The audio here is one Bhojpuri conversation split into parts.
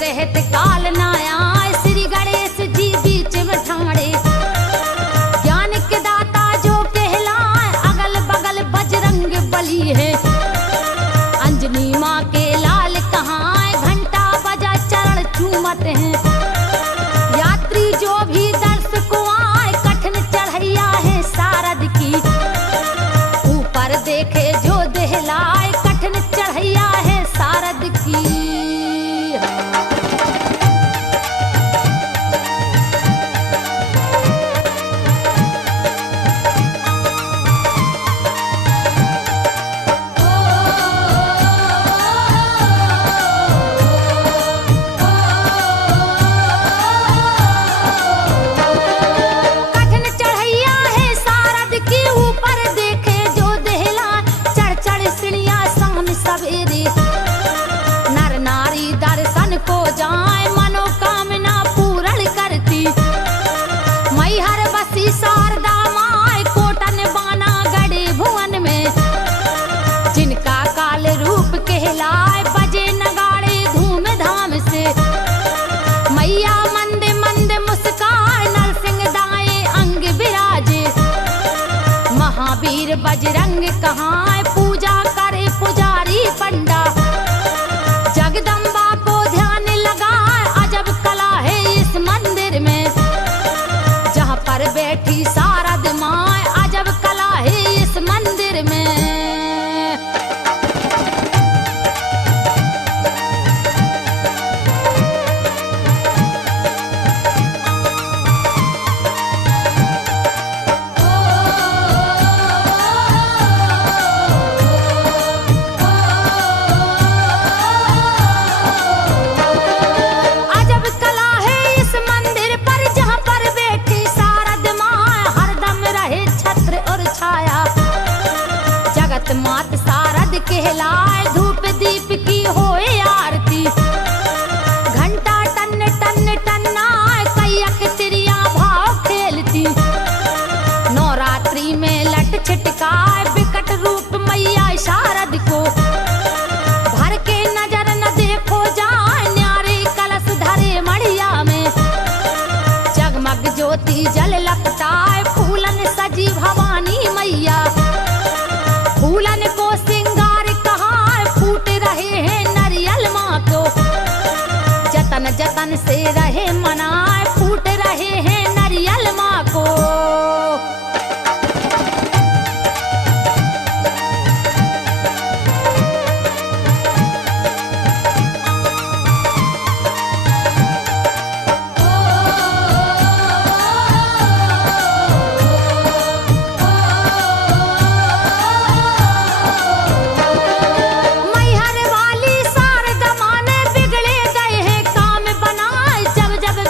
रहत काल ना आए, श्री गणेश जी बीच में ठाणे। ज्ञान के दाता जो कहलाए, अगल बगल बजरंग बली है। अंजनी माँ के लाल कहाँ, घंटा बजा चरण चूमत हैं। यात्री जो भी दर्श को आए, कठिन चढ़ैया है सारद की। ऊपर देखे जो दहलाए, कठिन चढ़ैया है सारद की। कठिन चढ़ैया है सारद की, ऊपर देखे जो दहला। चढ़ चढ़ सीढ़ियाँ शाम सवेरे, नर नारी दर्शन को जाए, मनोकामना पूर्ण करती। मैहर बसी शारदा माय, कोटन बाना गढ़े भुवन में। जिनका काल रूप कहलाए, बजे नगाड़े धूम धाम से। मैया मंद मंद मुस्काए, नरसिंह दाएं अंग विराजे। महावीर बजरंग कहाँ, पूजा करे पुजारी पंडा। जगदम्बा को ध्यान लगाए, अजब कला है इस मंदिर में। जहाँ पर बैठी शारद माँ, अजब कला है इस मंदिर में। अजब कला है इस मंदिर पर, जहाँ पर बैठी शारद माँ, हरदम रहे छत्र और छाया। जगत मात शारद कहलाए, धूप दीप की होए आरती। घंटा टन टन टन्नाए, कैयक तिरिया भाव खेलती। नवरात्रि में लट छिटकाए, विकट रूप मैया शारद को। भर के नजर न देखो जाए, न्यारे कलश धरे मढ़िया में। जगमग ज्योति जल लपटाए, फूलन सजी भवानी मैया। फूलन को सिंगार कहाँ, फूट रहे हैं नरियल माँ को। जतन जतन से रहे मनाए, फूट रहे हैं नरियल माँ को। मैहर वाली शारदा माँ ने बिगड़े गए हैं काम बनाए। जब जब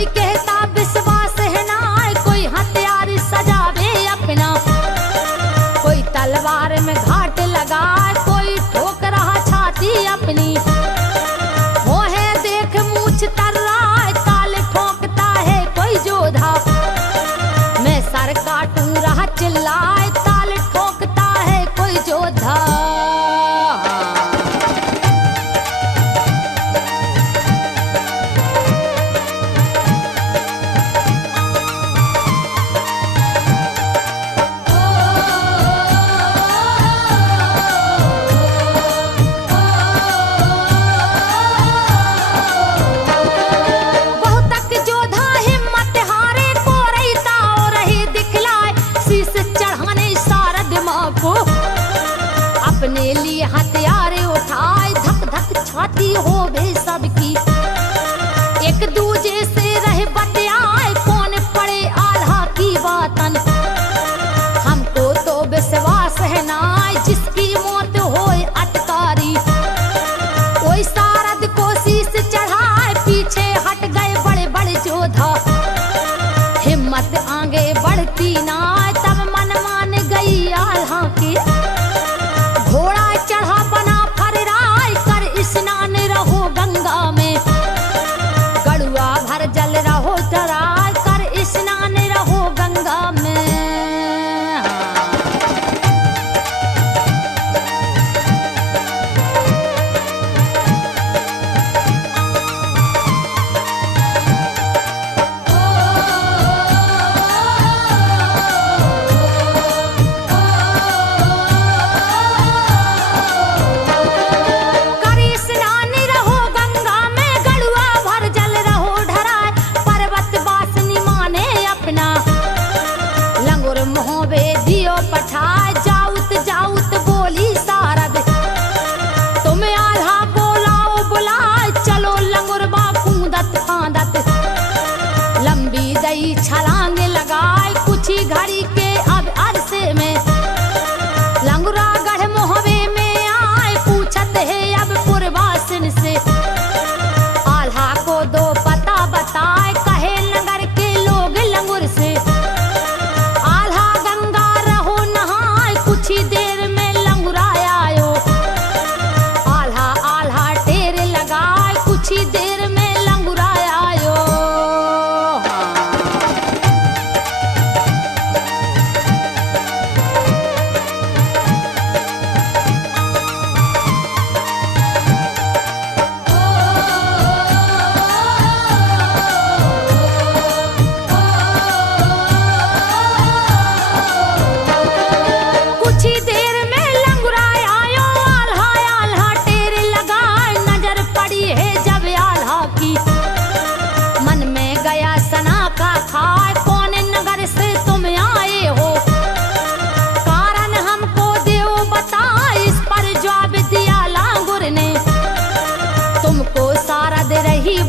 कोई कहता विश्वास है ना, कोई हथियार सजावे अपना, कोई तलवार में घाट लगाए, कोई ठोक रहा छाती अपनी। वो है देख मूछ तर रहा है, ताल ठोकता है कोई जोधा, मैं सर काटूं रहा चिल्लाए, ताल ठोकता है कोई जोधा। अपने लिए हथियार उठाए, धक धक छाती हो बे सबकी, एक दूजे से रहे बतियाए, कौन पड़े आल्हा की बातन। हमको तो विश्वास है ना, जिसकी मौत होए अटकारी, कोई सारद को शीश चढ़ाए, पीछे हट गए बड़े बड़े जोधा। हिम्मत आगे बढ़ती ना, तब मन मान गई आल्हा की, घोड़ा चढ़ा बना फरराय, कर स्नान रहो गंगा में, गड़ुआ भर जल रहो डराय, कर स्नान रहो गंगा में। पठाए जाउत जाउत बोली सारद, तुम आल्हा बोलाओ बुलाए, चलो लंगुरबा कूदत फांदत, लंबी दई छलांग लगाए, कुछ ही घड़ी के अब अरसे में, लंगुरा गढ़ मोहबे में आए, पूछत है अब पुरवासिन से, आल्हा को दो पता बताए, कहे नगर के लोग लंगुर से, कुछ देर में लंगुरा आयो, आल्हा आल्हा टेर लगाए, कुछ ही देर में लंगुरा आयो।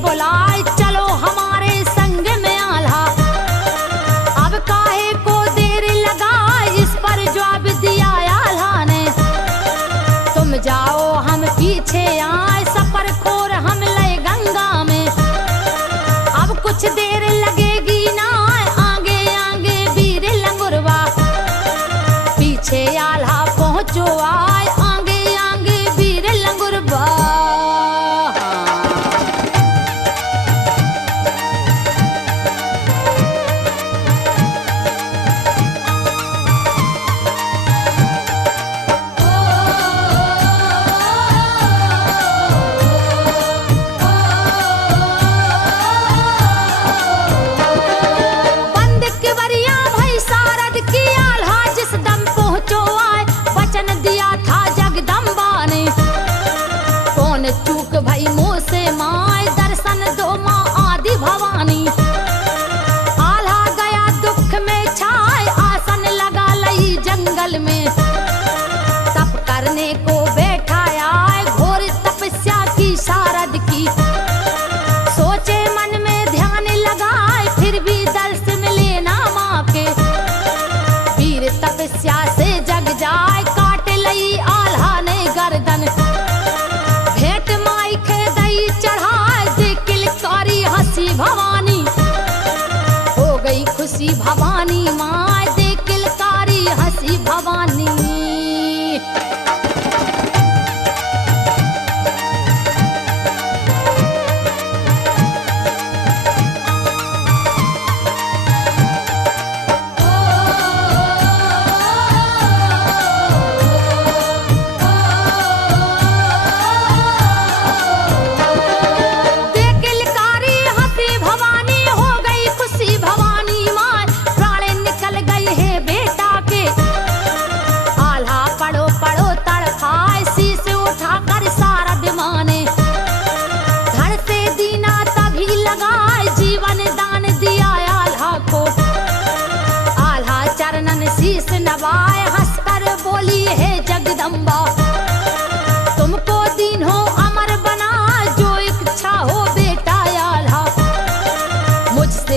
बुलाए चलो हमारे संग में आल्हा, अब काहे को देर लगा, इस पर जवाब दिया आल्हा ने, तुम जाओ हम पीछे आए, सफर खोर हम ले गंगा में, अब कुछ देर लगेगी ना, आगे आगे वीर लंगुरवा, पीछे आल्हा पहुंचो आए, आगे आगे वीर लंगुरवा।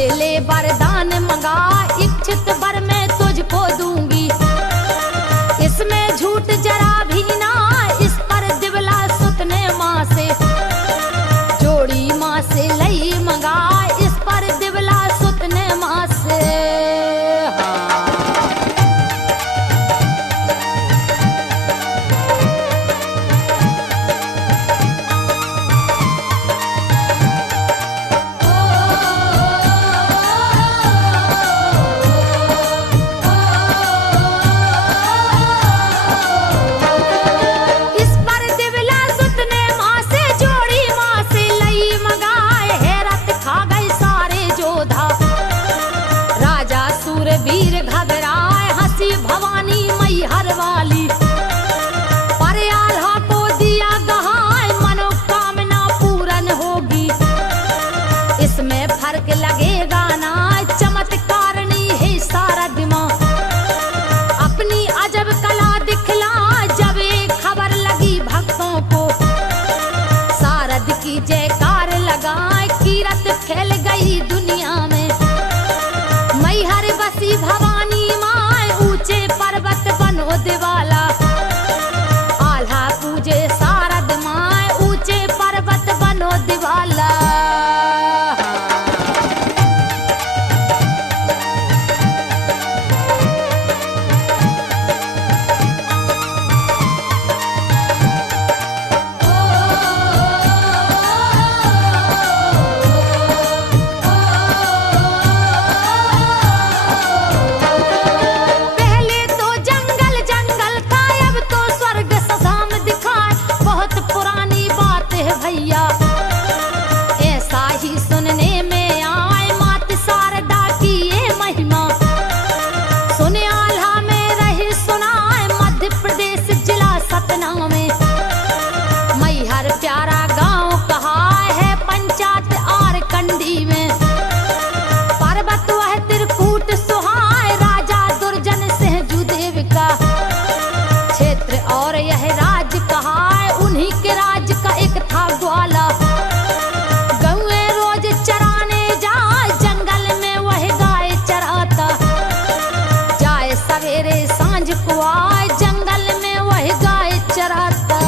ले ले वरदान मंगा, इच्छित वर मैं तुझको दूंगी। इसमें झूठ जरा भी ना, इस पर दिवला सुत ने माँ से जोड़ी माँ से लई मंगा, इस पर दिवला सुत ने माँ से। वीर घबराए, हंसी भवानी मैहर वाली, पर आल्हा को दिया गहाय, मनोकामना पूरन होगी। इसमें फर्क लगेगा ना, चमत्कारनी है शारद माँ, अपनी अजब कला दिखला। जब एक खबर लगी भक्तों को, शारद की जयकार लगाए, कीरत फैल गई दुनिया में। मैहर बसी भवानी माँ, ऊंचे पर्वत बनो दिवाला, आल्हा पूजे शारद माँ, ऊंचे पर्वत बनो दिवाला। ऐसा ही सुनने में आए मात शारदा की ये महिमा, सुने आल्हा में रही सुनाए, मध्य प्रदेश जिला सतना में। मैहर प्यारा गांव कहा है, पंचायत आर कंडी में। पर्वत वह त्रिकूट सुहाए, राजा दुर्जन सिंह जुदेव का क्षेत्र, और यह राज कहा है, उन्हीं के राज का एक था ग्वाला। गौए रोज चराने जाए, जंगल में वह गाय चराता, जाए सवेरे सांझ को आए, जंगल में वह गाय चराता।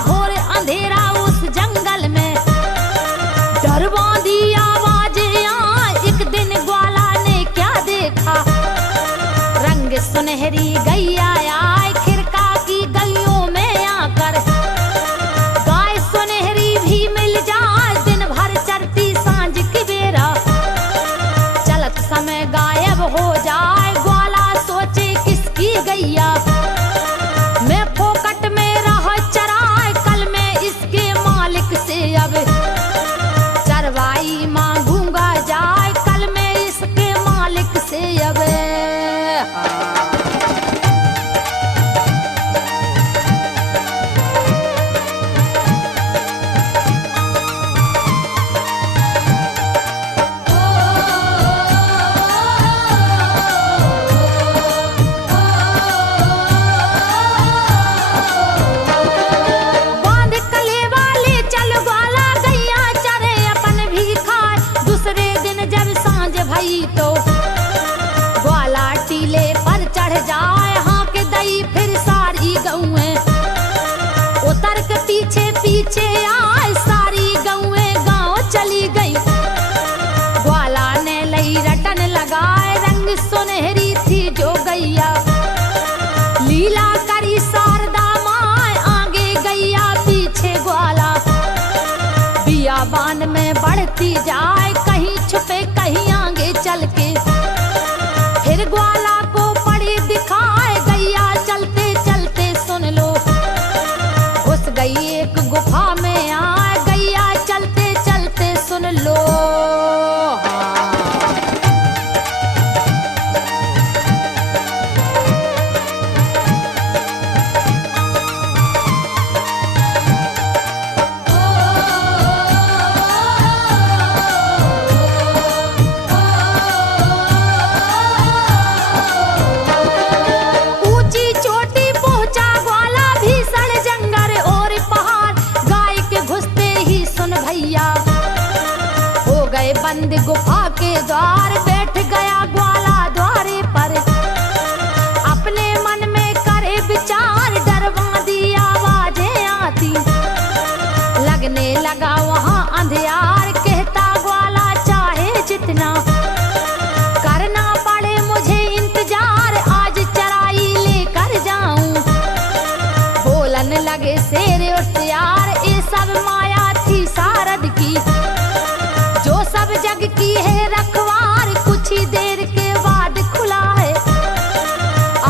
घोर अंधेरा उस जंगल में, डर बांधी आवाज आए, एक दिन ग्वाला ने क्या देखा, रंग सुनहरी गैया आए, खिरका की गलियों में आकर। गाय सुनहरी भी मिल जाए, दिन भर चरती सांझ की बेरा, चलत समय गायब हो जाए, ग्वाला सोचे किसकी गैया, मैं फोकट में चराए, कल मैं इसके मालिक से अब चरवाई मांगूंगा जाए, कल मैं इसके मालिक से अब। तो ग्वाला टीले पर चढ़ जाए, हाँ के दई फिर सारी गौएं उतर के पीछे पीछे आए, सारी गौएं गांव चली गई। ग्वाला ने लई रटन लगाए, रंग सुनहरी थी जो गैया, लीला करी शारदा माँ, आगे गैया पीछे ग्वाला, बियाबान में बढ़ती जाए, कहीं छुपे कहीं आगे चल के, फिर ग्वाला को पड़ी दिखाए, गैया चलते चलते सुन लो, घुस गई एक गुफा में आए, गैया चलते चलते सुन लो। बंद गुफा के द्वार बैठ गया ग्वाला द्वारे पर। अपने मन में करे विचार डरवा दी आवाजें आती। लगने लगा वहां अंधियार कहता ग्वाला चाहे जितना करना पड़े मुझे इंतजार आज चराई लेकर जाऊं। बोलन लगे शेर होशियार ये सब माया थी सारद की जो सब जग की है रखवार कुछ ही देर के बाद खुला है।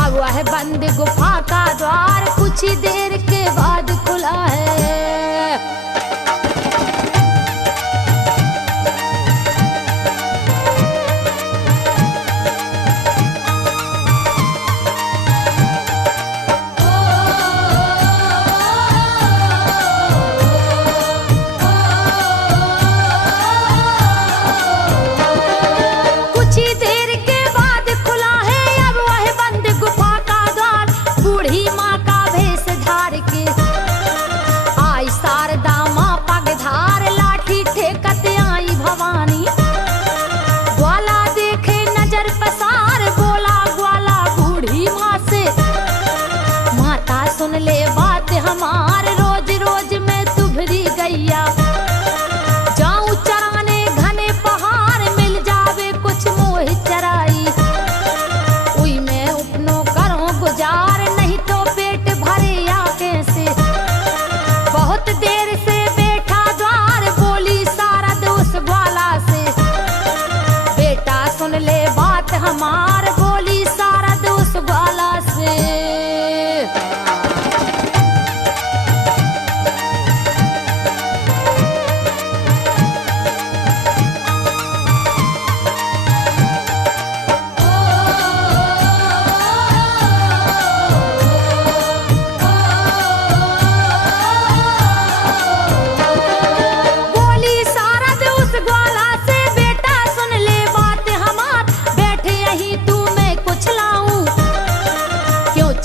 अब वह बंद गुफा का द्वार कुछ ही देर के बाद खुला है। सुन ले बात हमार रोज रोज मैं तुभरी गैया जाऊं चराने घने पहाड़ मिल जावे कुछ मोह चराई। उई मैं उपनो करूं गुजार नहीं तो पेट भरे या कैसे। बहुत देर से बैठा द्वार बोली सारद उस ग्वाला से। बेटा सुन ले बात हमार बोली सारद उस ग्वाला से।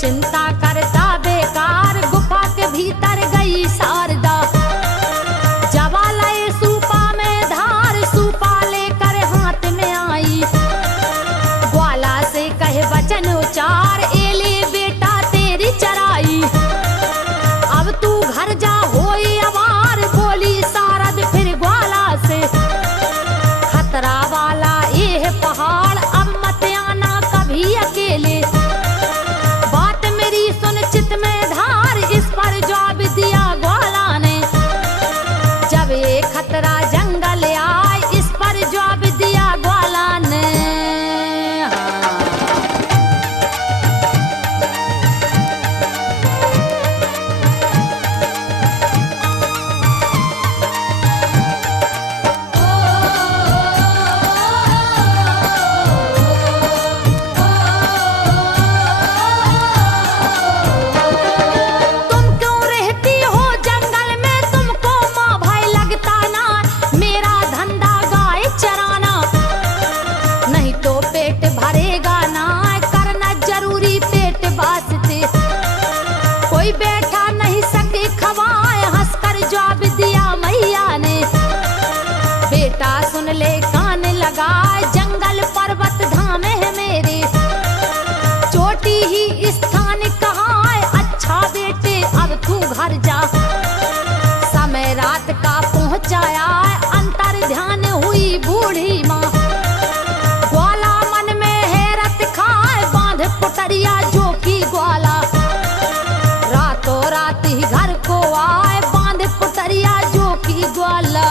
चिंता करता बेकार गुफा के भीतर गई शारदा। जवालय सूपा में धार सूपा लेकर हाथ में आई। ग्वाला से कहे वचन उचार एले बेटा तेरी चराई। अब तू घर जा होई अवार बोली सारद फिर ग्वाला से। खतरा वाला ये पहाड़ अब मत आना कभी अकेले। सुन चित में धार इस पर जवाब दिया ग्वाला ने। जब ये खतरा जंगल आए इस पर जवाब दिया ग्वाला ने। कोई बैठा नहीं सके खवाए हंसकर जवाब दिया मैया ने। बेटा सुन ले कान लगाए जंगल पर्वत धाम है मेरे। चोटी ही स्थान कहाँ है अच्छा बेटे अब तू घर जा। समय रात का पहुँचाया अंतर ध्यान हुई बूढ़ी माँ। ग्वाला मन में हैरत खाए बांध पुटरिया जो की ग्वाला। रातों रात ही घर को आए बांध पुटरिया जो की ग्वाला।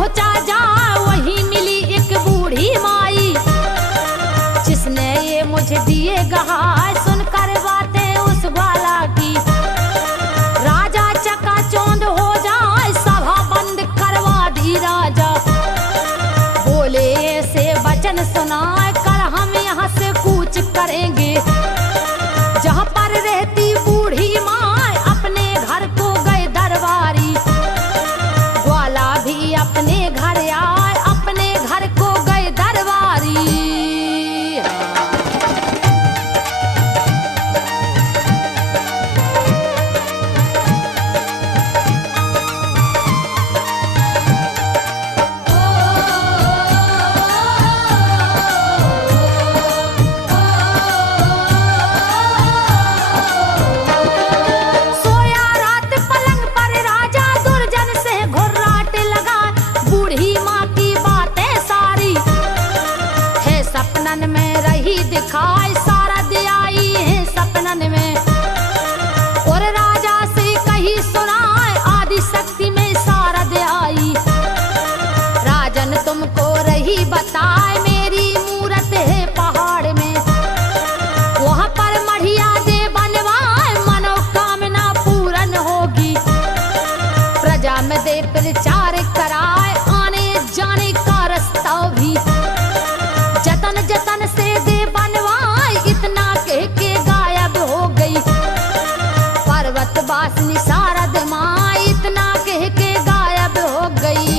पहुंचा जा वहीं मिली एक बूढ़ी माई, जिसने ये मुझे दिए गहाय। सुनकर बातें उस ग्वाला की राजा चकाचौंध हो जाए, सभा बंद करवा दी राजा। बोले ऐसे वचन सुनाए, कल हम यहाँ से कूच करेंगे। जहाँ पर रहती बूढ़ी माँ अपने घर को गए दरबारी, ग्वाला भी अपने घर आए, अपने घर को गए दरबारी। सोया रात पलंग पर राजा दुर्जन से घुर्राट लगा, बूढ़ी माँ की बातें सारी है सपनन में रही दिखाई। सारा दियाई है सपनन में, और राजा से कही सुनाए, आदि शक्ति में सारा दियाई। राजन तुमको रही बताए, मेरी मूरत है पहाड़ में, वहाँ पर मढ़िया दे बनवाए, मनोकामना पूरन होगी। प्रजा में दे प्रचार कराए, आने जाने का रास्ता भी जतन जतन से दे बनवाए। इतना कह के गायब हो गई पर्वत वासिनी शारद माँ, इतना कह के गायब हो गई।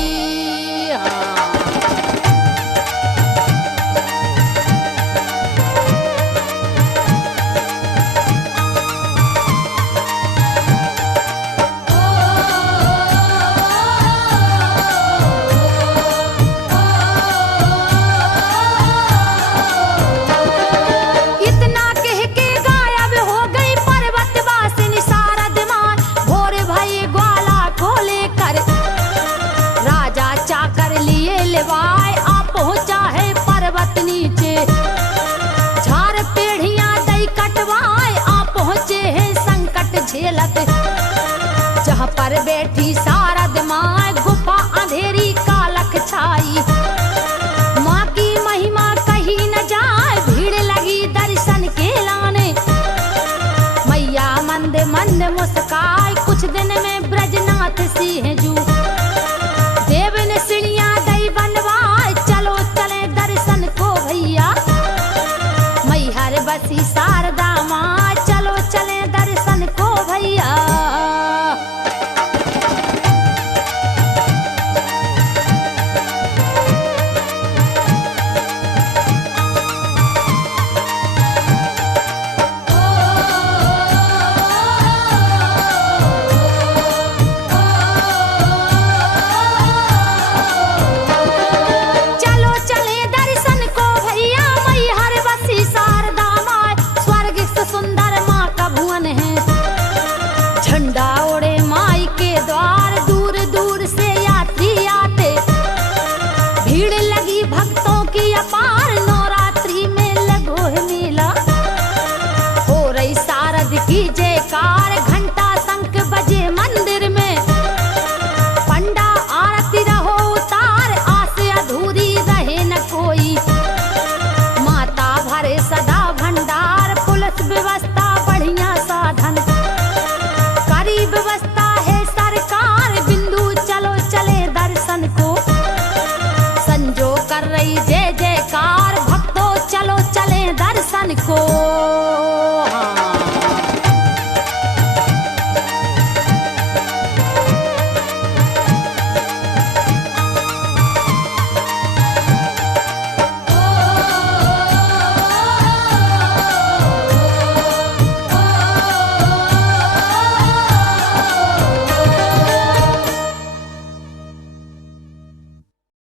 इतना कह के गायब हो गई पर्वत वासिनी शारद माँ। भोर भये ग्वाला को लेकर राजा चाकर लिए लेवाए, आ पहुंचा है पर्वत नीचे, झाड़ पेढ़ियां दई कटवाए, आ पहुंचे हैं संकट झेलत। जहाँ पर बैठी